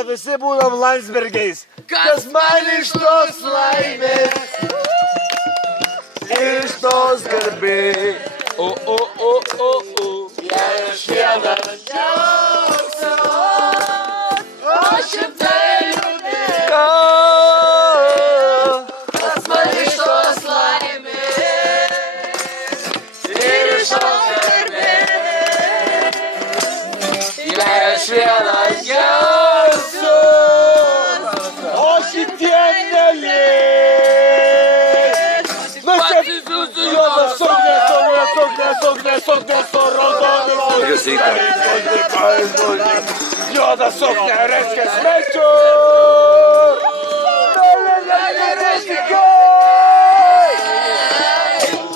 dieną visi būnam Landsbergiais. Kas man iš tos laimės ir iš tos garbės. Jei aš vienas džiaugsiu, o šimtai liūdės. Kas man iš tos laimės ir iš tos garbės. Jei aš vienas džiaugsiu, o šitie nelės. Nusipsiusiu juodas suknės, su raudonu. Juodas suknė, reiškia smečių.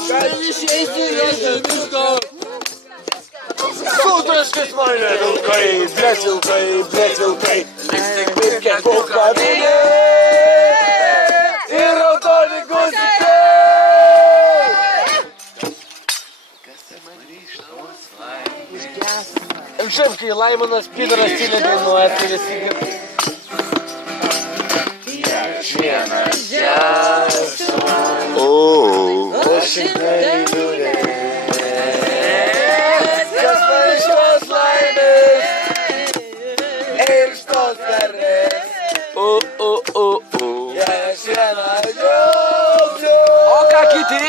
Gal išeisi juodas visko. Sudraškis mane vilkai, blės vilkai. Vilkė kukavėlė ir raudoni guzikai. Ir šiaip, kai Laimonas Pidaras tyliai dainuoja, tai visi girdi. Aš vienas džiausiu, o šimtai liūdės. Kas man iš tos laimės ir iš tos garbės. Jei aš vienas džiausiu. O ką kiti?